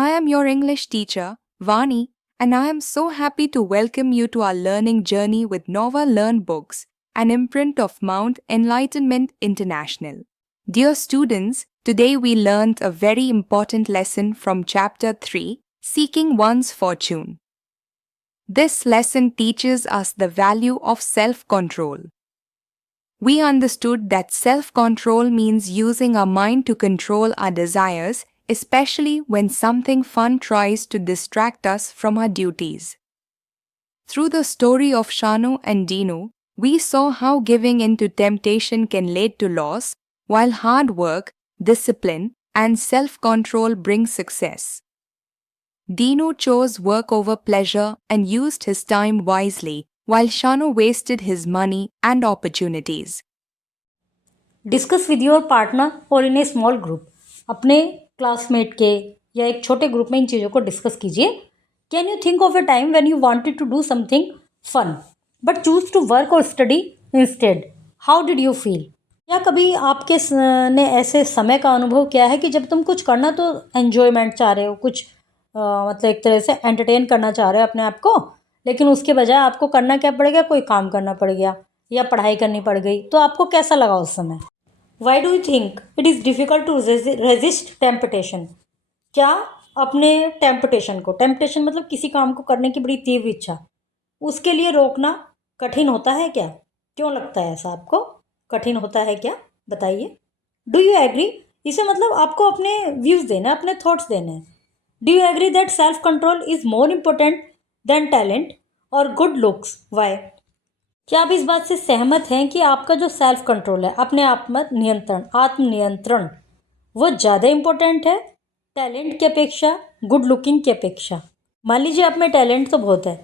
I am your English teacher, Vani, and I am so happy to welcome you to our learning journey with Nova Learn Books, an imprint of Mount Enlightenment International. Dear students, today we learned a very important lesson from Chapter 3, Seeking One's Fortune. This lesson teaches us the value of self-control. We understood that self-control means using our mind to control our desires, especially when something fun tries to distract us from our duties. Through the story of Shanu and Dinu, we saw how giving in to temptation can lead to loss, while hard work, discipline, and self-control bring success. Dinu chose work over pleasure and used his time wisely, while Shanu wasted his money and opportunities. Discuss with your partner और इन a small group. अपने classmate के या एक छोटे group में इन चीज़ों को discuss कीजिए. Can you think of a time when you wanted to do something fun but choose to work or study instead? How did you feel? या कभी आपके ने ऐसे समय का अनुभव किया है कि जब तुम कुछ करना तो एन्जॉयमेंट चाह रहे हो, कुछ मतलब एक तरह से एंटरटेन करना चाह रहे हो अपने आप को, लेकिन उसके बजाय आपको करना क्या पड़ गया, कोई काम करना पड़ गया या पढ़ाई करनी पड़ गई, तो आपको कैसा लगा उस समय? Why do you think it is difficult to resist temptation? क्या अपने टेम्पटेशन मतलब किसी काम को करने की बड़ी तीव्र इच्छा, उसके लिए रोकना कठिन होता है क्या? क्यों लगता है ऐसा आपको? कठिन होता है क्या? बताइए. Do you agree? इसे मतलब आपको अपने व्यूज़ देना है, अपने थॉट्स देने हैं. Do you agree that self control is more important than talent और गुड लुक्स? वाई? क्या आप इस बात से सहमत हैं कि आपका जो सेल्फ कंट्रोल है, अपने आप में नियंत्रण, आत्मनियंत्रण, वो ज़्यादा इम्पोर्टेंट है टैलेंट की अपेक्षा, गुड लुकिंग की अपेक्षा? मान लीजिए आप में टैलेंट तो बहुत है,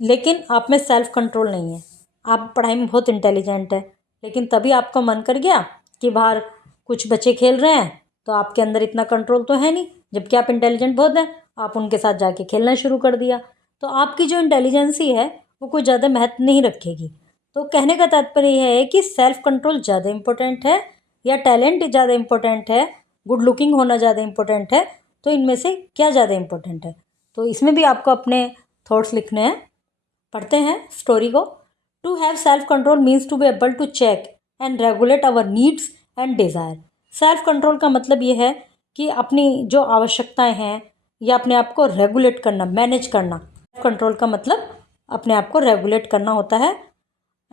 लेकिन आप में सेल्फ कंट्रोल नहीं है. आप पढ़ाई में बहुत इंटेलिजेंट है, लेकिन तभी आपका मन कर गया कि बाहर कुछ बच्चे खेल रहे हैं, तो आपके अंदर इतना कंट्रोल तो है नहीं, जबकि आप इंटेलिजेंट बहुत हैं, आप उनके साथ जाके खेलना शुरू कर दिया. तो आपकी जो इंटेलिजेंसी है वो कोई ज़्यादा महत्व नहीं रखेगी. तो कहने का तात्पर्य यह है कि सेल्फ कंट्रोल ज़्यादा इम्पोर्टेंट है या टैलेंट ज़्यादा इम्पोर्टेंट है, गुड लुकिंग होना ज़्यादा इम्पोर्टेंट है? तो इनमें से क्या ज़्यादा इम्पोर्टेंट है? तो इसमें भी आपको अपने थॉट्स लिखने हैं. पढ़ते हैं स्टोरी को. To have self control means to be able to check and regulate our needs and desire. Self control का मतलब ये है कि अपनी जो आवश्यकताएं हैं या अपने आप को रेगुलेट करना, मैनेज करना. सेल्फ कंट्रोल का मतलब अपने आप को रेगुलेट करना होता है.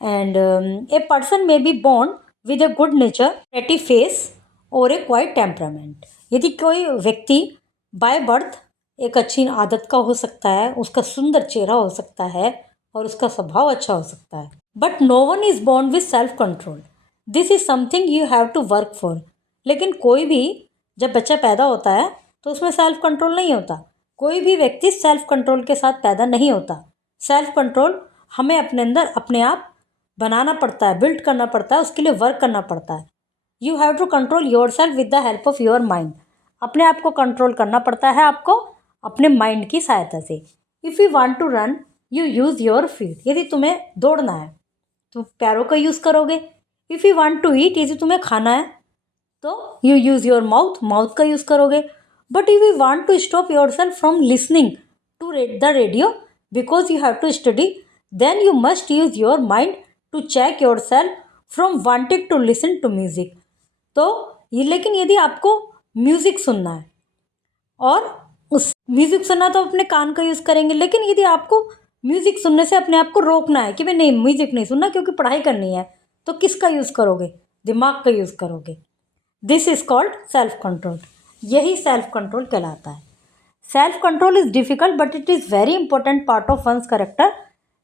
And a person may be born with a good nature, pretty face और ए क्वाइट टेम्परामेंट. यदि कोई व्यक्ति बाय बर्थ एक अच्छी आदत का हो सकता है, उसका सुंदर चेहरा हो सकता है और उसका स्वभाव अच्छा हो सकता है, but no one is born with self control. This is something you have to work for. लेकिन कोई भी जब बच्चा पैदा होता है तो उसमें सेल्फ कंट्रोल नहीं होता. कोई भी व्यक्ति सेल्फ कंट्रोल के साथ पैदा नहीं होता. सेल्फ कंट्रोल हमें अपने अंदर अपने आप बनाना पड़ता है, बिल्ड करना पड़ता है, उसके लिए वर्क करना पड़ता है. You have to control your self with the help of your mind. अपने आप को कंट्रोल करना पड़ता है आपको अपने माइंड की सहायता से. If you want to run you use your feet. यदि तुम्हें दौड़ना है तो पैरों का यूज़ करोगे. If you want to eat, यदि तुम्हें खाना है तो you use your mouth, mouth का यूज़ करोगे. But if you want to stop your self from listening to the radio because you have to study, then you must use your mind to check yourself from wanting to listen to music. तो ये, लेकिन यदि आपको music सुनना है और उस music सुनना तो अपने कान का यूज़ करेंगे, लेकिन यदि आपको म्यूज़िक सुनने से अपने आप को रोकना है कि भाई नहीं, म्यूज़िक नहीं सुनना क्योंकि पढ़ाई करनी है, तो किसका यूज़ करोगे? दिमाग का यूज़ करोगे. This is called self control. यही सेल्फ कंट्रोल कहलाता है. Self control is difficult but it is very important part of one's character.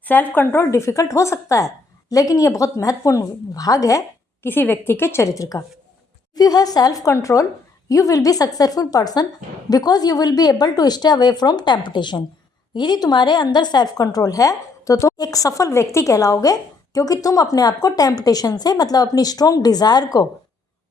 Self control difficult हो सकता है, लेकिन ये बहुत महत्वपूर्ण भाग है किसी व्यक्ति के चरित्र का. If you have self control you will be successful person because you will be able to stay away from temptation. यदि तुम्हारे अंदर सेल्फ कंट्रोल है तो तुम एक सफल व्यक्ति कहलाओगे, क्योंकि तुम अपने आप को टेम्पटेशन से, मतलब अपनी स्ट्रॉन्ग डिज़ायर को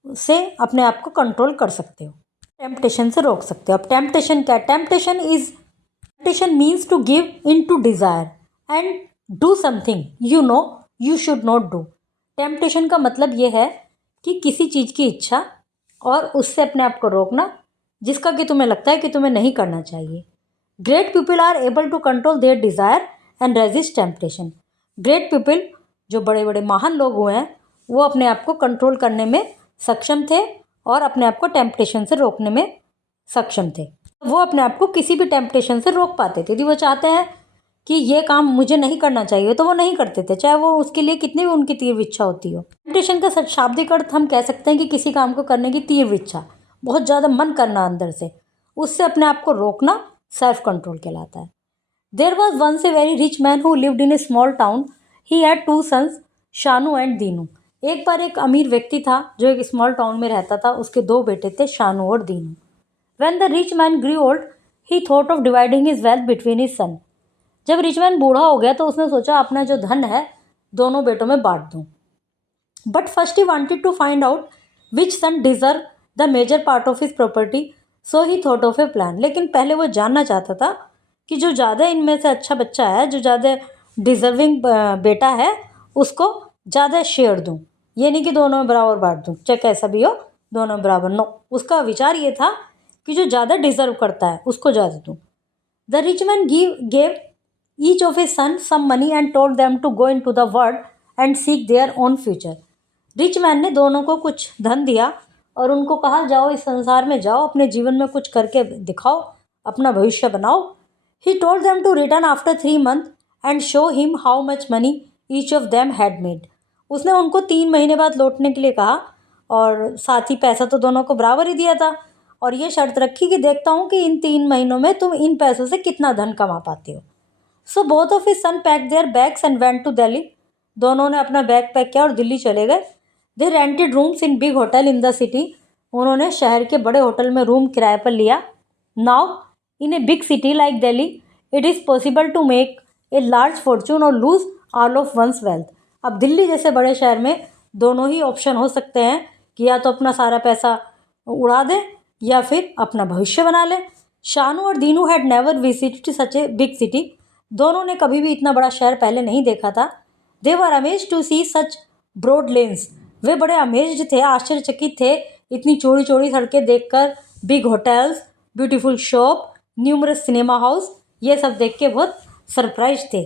से अपने आप को कंट्रोल कर सकते हो, टेम्पटेशन से रोक सकते हो. अब टेम्पटेशन क्या? Temptation means to give in to desire and do something you know you should not do. Temptation का मतलब ये है कि किसी चीज़ की इच्छा और उससे अपने आप को रोकना जिसका कि तुम्हें लगता है कि तुम्हें नहीं करना चाहिए। Great people are able to control their desire and resist temptation. Great people, जो बड़े बड़े महान लोग हुए हैं, वो अपने आप को कंट्रोल करने में सक्षम थे और अपने आप को टेम्पटेशन से रोकने में सक्षम थे। वो अपने आप को किसी भी टेम्पटेशन से रोक पाते थे। यदि वो चाहते हैं कि ये काम मुझे नहीं करना चाहिए तो वो नहीं करते थे, चाहे वो उसके लिए कितनी भी उनकी तीव्र इच्छा होती हो। टेम्पटेशन का शाब्दिक अर्थ हम कह सकते हैं कि किसी काम को करने की तीव्र इच्छा, बहुत ज़्यादा मन करना अंदर से, उससे अपने आप को रोकना सेल्फ कंट्रोल कहलाता है। There was once a very rich man who lived in a small town. He had 2 sons, Shanu and Dinu. एक बार एक अमीर व्यक्ति था जो एक स्मॉल टाउन में रहता था। उसके 2 बेटे थे, शानू और Dinu. When the rich man grew old, he thought of dividing his wealth between his son. जब रिच मैन बूढ़ा हो गया तो उसने सोचा अपना जो धन है दोनों बेटों में बांट दूं। But first he wanted to find out which son deserved the major part of his property, so he thought of a plan. लेकिन पहले वो जानना चाहता था कि जो ज़्यादा इनमें से अच्छा बच्चा है, जो ज़्यादा डिजर्विंग बेटा है, उसको ज़्यादा शेयर दूं। ये नहीं कि दोनों में बराबर बांट दूं, चाहे कैसा भी हो दोनों में बराबर। नो, उसका विचार ये था कि जो ज़्यादा डिजर्व करता है उसको ज़्यादा दूँ। The rich man gave each of his son some money and told them to go in to the world and seek their own future. Rich man ने दोनों को कुछ धन दिया और उनको कहा जाओ इस संसार में जाओ, अपने जीवन में कुछ करके दिखाओ, अपना भविष्य बनाओ। He told them to return after 3 month and show him how much money each of them had made. उसने उनको 3 महीने बाद लौटने के लिए कहा और साथ ही पैसा तो दोनों को बराबर ही दिया था और ये शर्त रखी कि देखता हूँ कि इन 3 महीनों में तुम इन पैसों से कितना धन कमा पाते हो। So both of his son pack their bags and went to Delhi. दोनों ने अपना बैग पैक किया और दिल्ली चले गए। They rented rooms in big hotel in the city. उन्होंने शहर के बड़े होटल में रूम किराए पर लिया। Now in a big city like Delhi it is possible to make a large fortune or lose all of one's wealth. अब दिल्ली जैसे बड़े शहर में दोनों ही ऑप्शन हो सकते हैं कि या तो अपना सारा पैसा उड़ा दें या फिर अपना भविष्य बना ले। शानू और Dinu had never visited such A big city. दोनों ने कभी भी इतना बड़ा शहर पहले नहीं देखा था। They were amazed to see such broad lanes. वे बड़े अमेज्ड थे, आश्चर्यचकित थे इतनी चौड़ी चौड़ी सड़कें देखकर। Big hotels, beautiful shop, numerous cinema house, ये सब देख के बहुत सरप्राइज थे।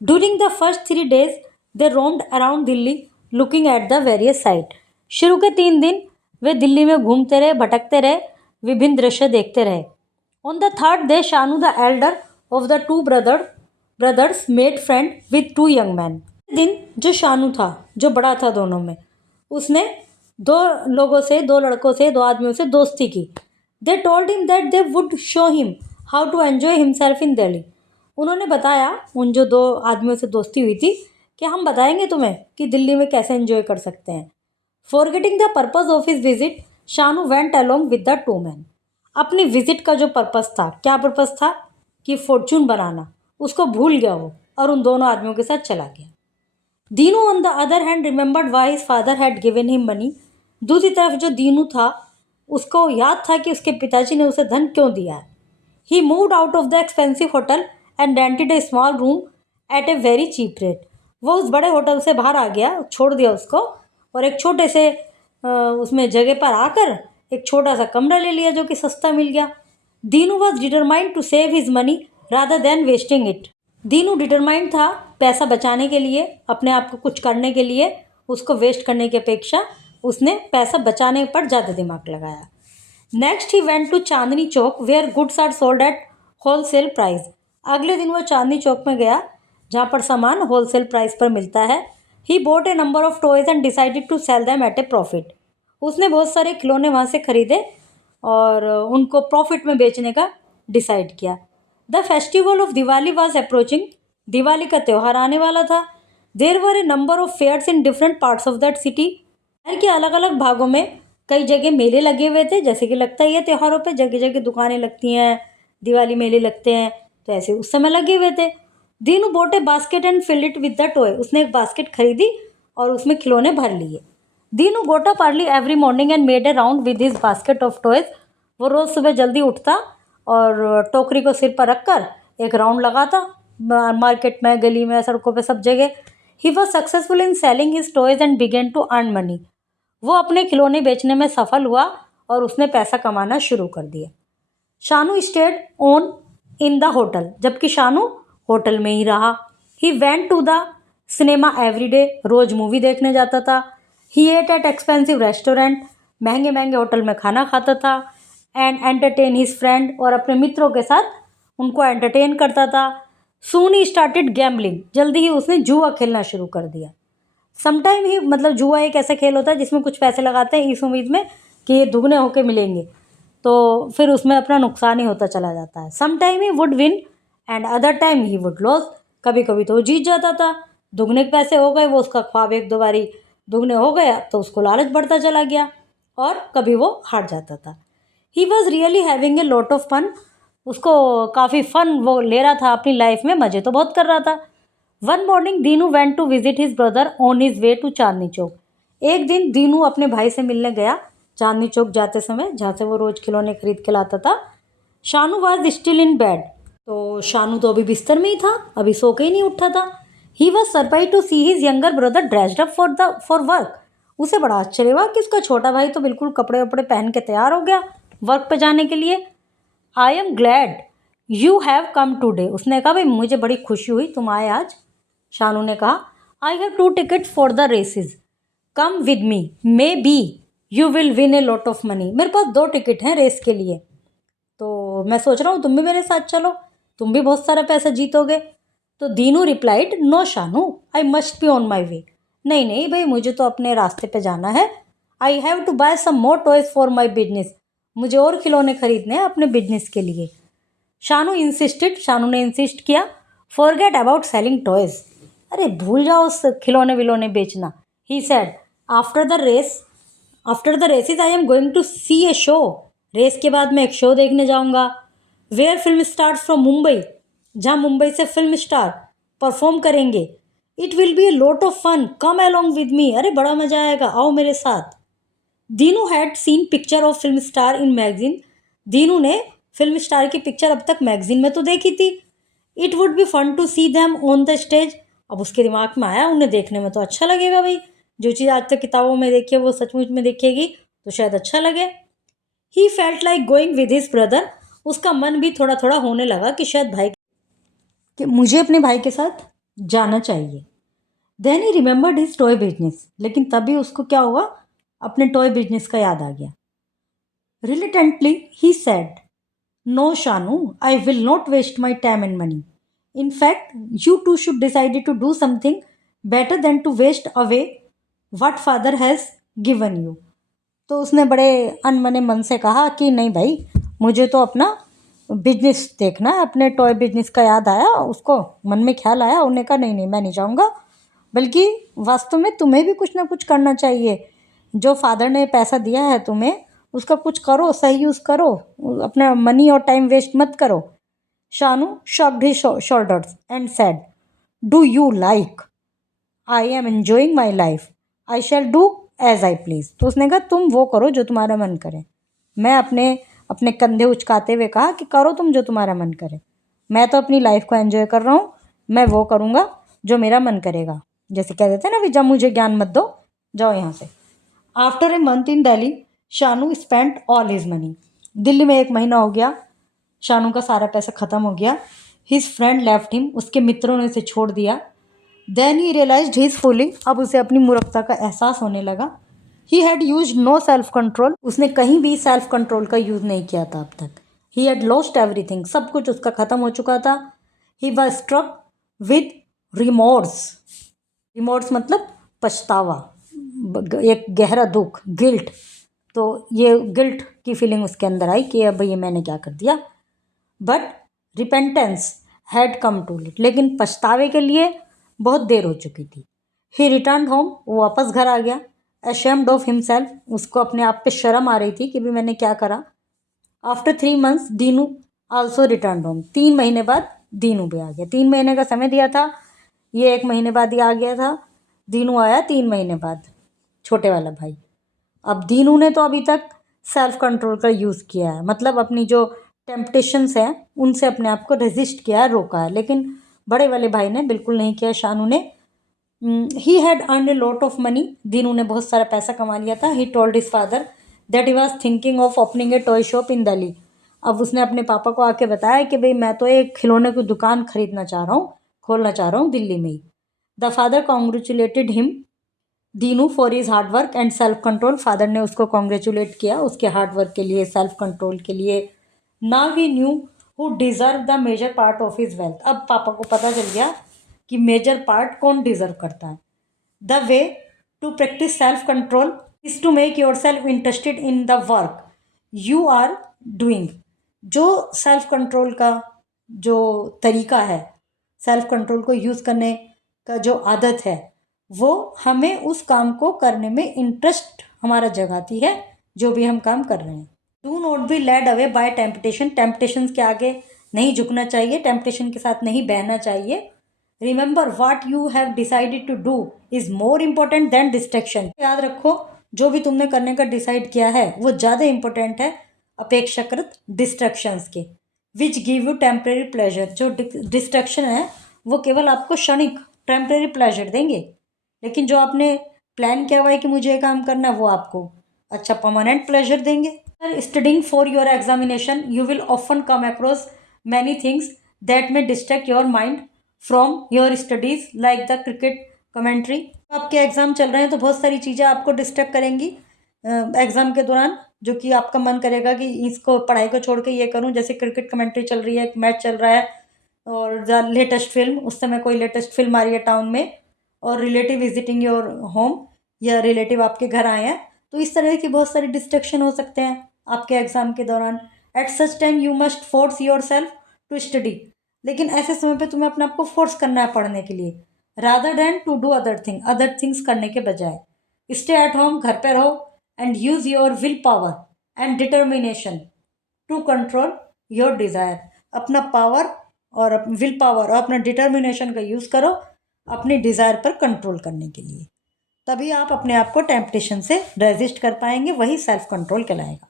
During the first 3 days they roamed around Delhi looking at the various site. शुरू के 3 दिन वे दिल्ली में घूमते रहे, भटकते रहे, विभिन्न दृश्य देखते रहे। On the 3rd day Shanu the elder of the 2 brothers made friend with 2 young man. दिन जो शानू था, जो बड़ा था दोनों में, उसने 2 लड़कों से, 2 आदमियों से दोस्ती की। They told him that they would show him how to enjoy himself in Delhi. उन्होंने बताया, उन जो 2 आदमियों से दोस्ती हुई थी, कि हम बताएंगे तुम्हें कि दिल्ली में कैसे एंजॉय कर सकते हैं। Forgetting the purpose of his visit Shanu went along with the 2 men। अपनी विजिट का जो पर्पस था, क्या पर्पस था कि फॉर्चून बनाना, उसको भूल गया वो और उन दोनों आदमियों के साथ चला गया। Dinu on the other hand remembered why his father had given him money. दूसरी तरफ जो दीनू था, उसको याद था कि उसके पिताजी ने उसे धन क्यों दिया है। He moved out of the expensive hotel and rented a small room at a very cheap rate. वो उस बड़े होटल से बाहर आ गया, छोड़ दिया उसको, और एक छोटे से उसमें जगह पर आकर एक छोटा सा कमरा ले लिया जो कि सस्ता मिल गया। Dinu was determined to save his money rather than wasting it. Dinu determined था पैसा बचाने के लिए, अपने आप को कुछ करने के लिए, उसको वेस्ट करने की अपेक्षा उसने पैसा बचाने पर ज़्यादा दिमाग लगाया। Next he went to Chandni Chowk where goods are sold at wholesale price. अगले दिन वो चांदनी चौक में गया जहाँ पर सामान होलसेल प्राइस पर मिलता है। He bought a number of toys and decided to sell them at a profit. उसने बहुत सारे खिलौने वहाँ से खरीदे और उनको प्रॉफिट में बेचने का डिसाइड किया। The festival of Diwali was approaching. Diwali का त्यौहार आने वाला था। There were a number of fairs in different parts of that city. शहर के अलग अलग भागों में कई जगह मेले लगे हुए थे। जैसे कि लगता ही है त्योहारों पे जगह जगह दुकानें लगती हैं, दिवाली मेले लगते हैं, तो ऐसे उस समय लगे हुए थे। Dinu bot A basket and filled it with the toy. उसने एक बास्केट खरीदी और उसमें खिलौने भर लिए। दीनू गोट up early every morning and made A round with his basket of toys. वो रोज़ सुबह जल्दी उठता और टोकरी को सिर पर रखकर एक राउंड लगाता मार्केट में, गली में, सड़कों पे, सब जगह। He was successful in selling his toys and began to earn money. वो अपने खिलौने बेचने में सफल हुआ और उसने पैसा कमाना शुरू कर दिया। Shanu stayed on in the hotel, जबकि शानू होटल में ही रहा। He went to the cinema every day, रोज मूवी देखने जाता था। He ate at expensive restaurant, महंगे महंगे होटल में खाना खाता था। एंड एंटरटेन हिज फ्रेंड, और अपने मित्रों के साथ उनको एंटरटेन करता था। सून ही स्टार्टेड गैम्बलिंग, जल्दी ही उसने जुआ खेलना शुरू कर दिया। समटाइम ही, मतलब जुआ एक ऐसा खेल होता है जिसमें कुछ पैसे लगाते हैं इस उम्मीद में कि ये दुगने होके मिलेंगे, तो फिर उसमें अपना नुकसान ही होता चला जाता है। Sometime he would win and other time he would loss, कभी कभी तो वो जीत जाता था, दुगने के पैसे हो गए, वो उसका ख्वाब एक दो बारी दुगने हो गया तो उसको लालच बढ़ता चला गया, और कभी वो हार जाता था। He was really having a lot of fun, उसको काफ़ी फन वो ले रहा था अपनी लाइफ में, मज़े तो बहुत कर रहा था। One morning Dinu went to visit his brother on his way to Chandni Chowk. एक दिन दीनू अपने भाई से मिलने गया चांदनी चौक जाते समय, जहाँ से वो रोज़ खिलौने खरीद के लाता था। Shanu was still in bed, तो शानू तो अभी बिस्तर में ही था, अभी सो के ही नहीं उठा था। He was surprise to see his younger brother dressed up for work. उसे बड़ा आश्चर्य हुआ कि उसका छोटा भाई तो बिल्कुल कपड़े वपड़े पहन के तैयार हो गया वर्क पे जाने के लिए। I am glad you have come today, उसने कहा भाई मुझे बड़ी खुशी हुई तुम आए आज। शानू ने कहा I have 2 tickets for the races, come with me, may be you will win a lot of money. मेरे पास 2 टिकट हैं रेस के लिए, तो मैं सोच रहा हूँ तुम भी मेरे साथ चलो, तुम भी बहुत सारा पैसा जीतोगे। तो Dinu replied no Shanu, I must be on my way. नहीं नहीं भाई, मुझे तो अपने रास्ते पे जाना है। I have to buy some more toys for my business, मुझे और खिलौने खरीदने हैं अपने बिजनेस के लिए। शानू इंसिस्टेड, शानू ने इंसिस्ट किया। फॉरगेट अबाउट सेलिंग टॉयज, अरे भूल जाओ उस खिलौने विलौने बेचना। He said after the race, after the races I am going to see a show, रेस के बाद मैं एक शो देखने जाऊंगा। Where film stars from Mumbai, जहाँ मुंबई से फिल्म स्टार परफॉर्म करेंगे। It will be a lot of fun, come along with me, अरे बड़ा मजा आएगा, आओ मेरे साथ। Dinu had seen picture of film star in magazine, Dinu ने फिल्म स्टार की पिक्चर अब तक मैगजीन में तो देखी थी। It would be fun to see them on the stage, अब उसके दिमाग में आया उन्हें देखने में तो अच्छा लगेगा भाई, जो चीज़ आज तक किताबों में देखी है वो सचमुच में देखेगी तो शायद अच्छा लगे। He felt like going with his brother, उसका मन भी थोड़ा थोड़ा होने लगा कि शायद भाई, कि मुझे अपने भाई के साथ जाना चाहिए। Then he remembered his toy business, लेकिन तभी उसको क्या हुआ, अपने टॉय बिजनेस का याद आ गया। Reluctantly he said no Shanu, I will not waste my time and money, in fact you too should decided to do something better than to waste away what father has given you. तो उसने बड़े अनमने मन से कहा कि नहीं भाई, मुझे तो अपना बिजनेस देखना है, अपने टॉय बिजनेस का याद आया, उसको मन में ख्याल आया, उन्होंने कहा नहीं नहीं मैं नहीं जाऊँगा, बल्कि वास्तव में तुम्हें भी कुछ ना कुछ करना चाहिए, जो फादर ने पैसा दिया है तुम्हें उसका कुछ करो, सही यूज़ करो, अपना मनी और टाइम वेस्ट मत करो। Shanu shocked his shoulders and said do you like, I am enjoying my life, I shall do as I please. तो उसने कहा तुम वो करो जो तुम्हारा मन करे। मैं अपने अपने कंधे उचकाते हुए कहा कि करो तुम जो तुम्हारा मन करे, मैं तो अपनी लाइफ को एंजॉय कर रहा हूँ, मैं वो करूँगा जो मेरा मन करेगा। जैसे कह देते हैं ना, भी जब मुझे ज्ञान मत दो, जाओ यहाँ से। After a month in Delhi Shanu spent all his money, Delhi में 1 महीना हो गया, शानू का सारा पैसा ख़त्म हो गया। हिज फ्रेंड लेफ्ट हिम, उसके मित्रों ने उसे छोड़ दिया। Then he realized his falling, अब उसे अपनी मूर्खता का एहसास होने लगा। He had use no self control, उसने कहीं भी सेल्फ कंट्रोल का यूज़ नहीं किया था अब तक। ही हैड लॉस्ट एवरीथिंग, सब कुछ उसका ख़त्म हो चुका था। He was struck with remorse, remorse मतलब पछतावा, एक गहरा दुख, गिल्ट। तो ये गिल्ट की फीलिंग उसके अंदर आई कि अब ये मैंने क्या कर दिया। But repentance had come too late, लेकिन पछतावे के लिए बहुत देर हो चुकी थी। ही रिटर्न होम, वो वापस घर आ गया। अशेम्ड ऑफ हिमसेल्फ, उसको अपने आप पे शर्म आ रही थी कि भी मैंने क्या करा। After 3 months Dinu also return home, 3 महीने बाद दीनू भी आ गया। 3 महीने का समय दिया था, ये 1 महीने बाद ही आ गया था। दीनू आया 3 महीने बाद, छोटे वाला भाई। अब दीनू ने तो अभी तक सेल्फ कंट्रोल का यूज़ किया है, मतलब अपनी जो टेम्पटेशंस हैं उनसे अपने आप को रेजिस्ट किया है, रोका है, लेकिन बड़े वाले भाई ने बिल्कुल नहीं किया, शानू ने। He had earn A lot of money, Dinu ने बहुत सारा पैसा कमा लिया था। He told his father that he was thinking of opening A toy shop in Delhi, अब उसने अपने पापा को आके बताया कि भाई मैं तो एक खिलौने की दुकान खरीदना चाह रहा हूँ, खोलना चाह रहा हूँ दिल्ली में ही। The father congratulated him Dinu for his hard work and self control. Father ने उसको कॉन्ग्रेचुलेट किया उसके हार्ड वर्क के लिए, सेल्फ कंट्रोल के लिए। Now he knew who deserve the major part of his wealth. अब पापा को पता चल गया कि मेजर पार्ट कौन डिजर्व करता है। The way to practice self control is to make yourself interested in the work you are doing. जो सेल्फ कंट्रोल का जो तरीका है, सेल्फ कंट्रोल को यूज़ करने का जो आदत है, वो हमें उस काम को करने में इंटरेस्ट हमारा जगाती है, जो भी हम काम कर रहे हैं। Do not be led away by temptation. Temptation के आगे नहीं झुकना चाहिए, टेम्पटेशन के साथ नहीं बहना चाहिए। Remember what you have decided to do is more important than distraction. याद रखो, जो भी तुमने करने का डिसाइड किया है वो ज़्यादा इंपॉर्टेंट है अपेक्षाकृत डिस्ट्रैक्शंस के। Which give you temporary pleasure. जो डिस्ट्रैक्शन है वो केवल आपको क्षणिक टेम्परेरी प्लेजर देंगे, लेकिन जो आपने प्लान किया हुआ है कि मुझे ये काम करना है वो आपको अच्छा परमानेंट प्लेजर देंगे। Studying for your examination you will often come across many things that may distract your mind from your studies like the cricket commentary. आपके एग्ज़ाम चल रहे हैं तो बहुत सारी चीज़ें आपको डिस्ट्रैक्ट करेंगी एग्ज़ाम के दौरान, जो कि आपका मन करेगा कि इसको पढ़ाई को छोड़ के ये करूं। जैसे क्रिकेट कमेंट्री चल रही है, एक मैच चल रहा है, और द लेटेस्ट फिल्म, उस समय कोई लेटेस्ट फिल्म आ रही है टाउन में, और रिलेटिव विजिटिंग योर होम, या रिलेटिव आपके घर आए हैं, तो इस तरह की बहुत सारी डिस्ट्रैक्शन हो सकते हैं आपके एग्ज़ाम के दौरान। At such time you must force yourself to study. लेकिन ऐसे समय पे तुम्हें अपने आप को फोर्स करना है पढ़ने के लिए, rather than to do other things करने के बजाय। स्टे एट होम, घर पे रहो, and use your will power and determination to control your desire. अपना पावर और विल पावर और अपना डिटर्मिनेशन का यूज़ करो अपनी डिज़ायर पर कंट्रोल करने के लिए, तभी आप अपने आप को टेम्पटेशन से रेजिस्ट कर पाएंगे, वही सेल्फ कंट्रोल कहलाएगा।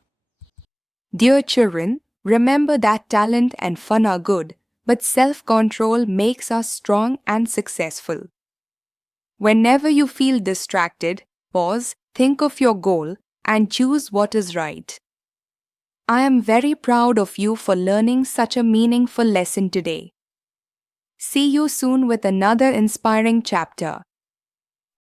Dear children, remember that talent and fun are good, but self-control makes us strong and successful. Whenever you feel distracted, pause, think of your goal, and choose what is right. I am very proud of you for learning such a meaningful lesson today. See you soon with another inspiring chapter.